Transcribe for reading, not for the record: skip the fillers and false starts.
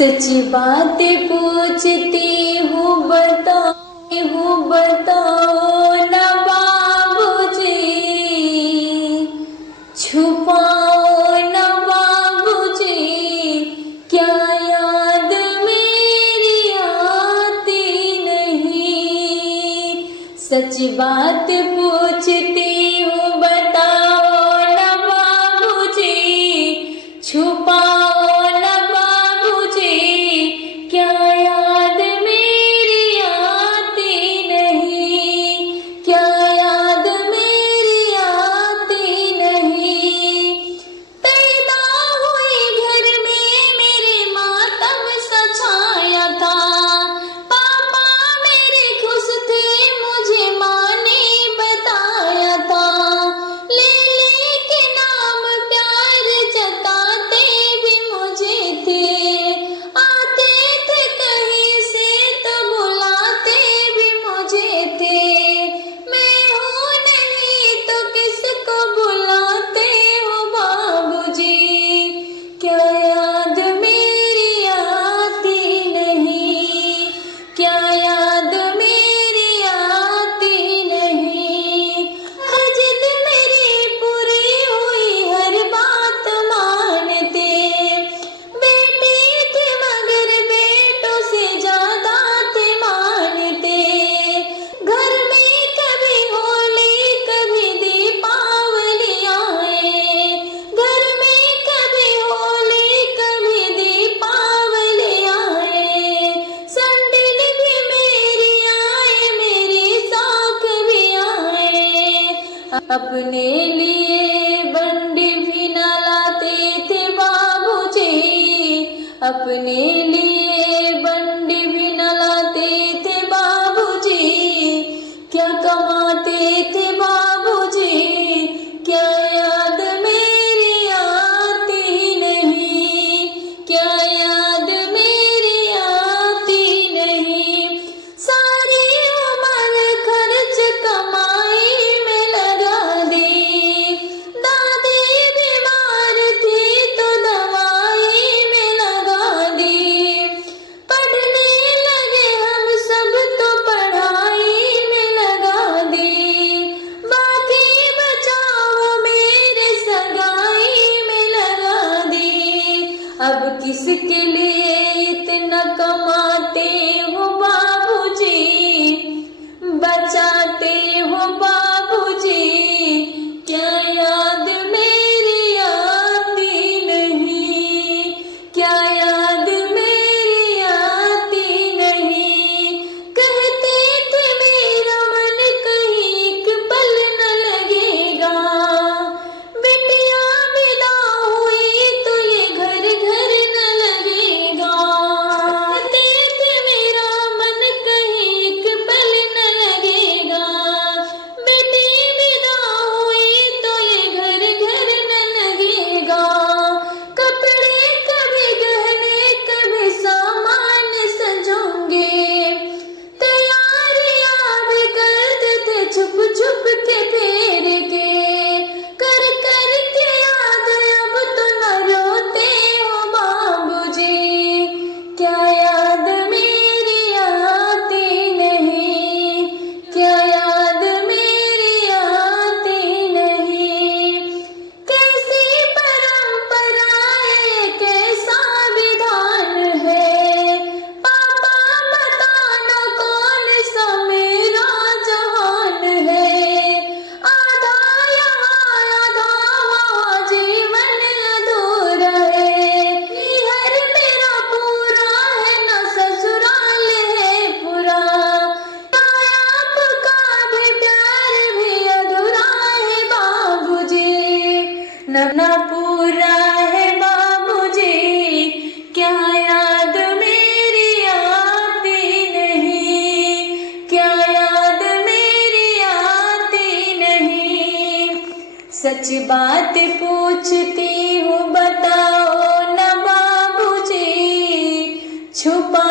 सच बात पूछती हूँ बताओ ना बाबूजी, छुपाओ ना बाबूजी, क्या याद मेरी आती नहीं। सच बात पूछती हूँ बताओ ना बाबूजी, छुपाओ ना बाबूजी, क्या याद मेरी आती नहीं, क्या याद मेरी आती नहीं। पैदा हुई घर में मेरे मातम सा छाया था, पापा मेरे खुश थे मुझे माँ ने बताया था। ले के नाम प्यार जताते भी मुझे थे, आते थे कहीं से तो बुलाते भी मुझे थे। मैं हूँ नहीं तो किसको बुलाते हो बाबूजी, क्या याद मेरी आती नहीं, क्या याद मेरी आती नहीं। हर जिद मेरी पूरी हुई हर बात मानते, बेटे थे मगर बेटों से ज्यादा थे मानते। घर में कभी होली कभी दीपावली आए, घर में कभी होली कभी दीपावली आए। संडिल भी मेरी आए मेरी साख भी आए, अपने लिए बंडी भी न लाते थे बाबूजी, अपने लिए बंडी भी न लाते थे बाबूजी। क्या कमाते थे बाबूजी, क्या याद मेरी आती नहीं, क्या याद मेरी आती नहीं। सारी उम्र खर्च कमाई में लगा दी, दादी बीमार थी तो दवाई में लगा दी। पढ़ने लगे हम सब तो पढ़ाई में लगा दी, बाकी बचाओ मेरे सगाई में लगा दी। अब किसके लिए इतना कमाते हो बाबूजी, बचाते हो बाबूजी, क्या याद मेरी आती नहीं, क्या याद मेरी आती नहीं। कहते थे मेरा मन कहीं एक पल न लगेगा, बिटिया विदा हुई तो ये घर घर न लगेगा। कहते थे मेरा मन कहीं एक पल न लगेगा, बेटी विदा हुई तो ये घर घर न लगेगा। कपड़े कभी गहने कभी सामान सजोंगे, तैयारियां भी करते थे छुप छुप के फेर के। कर के याद अब तो न रोते हो बाबूजी, क्या याद मेरी आती नहीं, क्या याद मेरी आती नहीं। कैसी परंपरा है कैसा विधान है, पापा बताना कौन सा मेरा जहान है। आधा यहाँ आधा वहाँ जीवन अधूरा है, हर मेरा पूरा है न ससुराल है पूरा। आपका भी प्यार भी अधूरा है बाबूजी, न पूरा है बाबूजी, क्या याद मेरी आती नहीं, क्या याद मेरी आती नहीं। सच बात पूछती हूँ बताओ ना बाबूजी, छुपा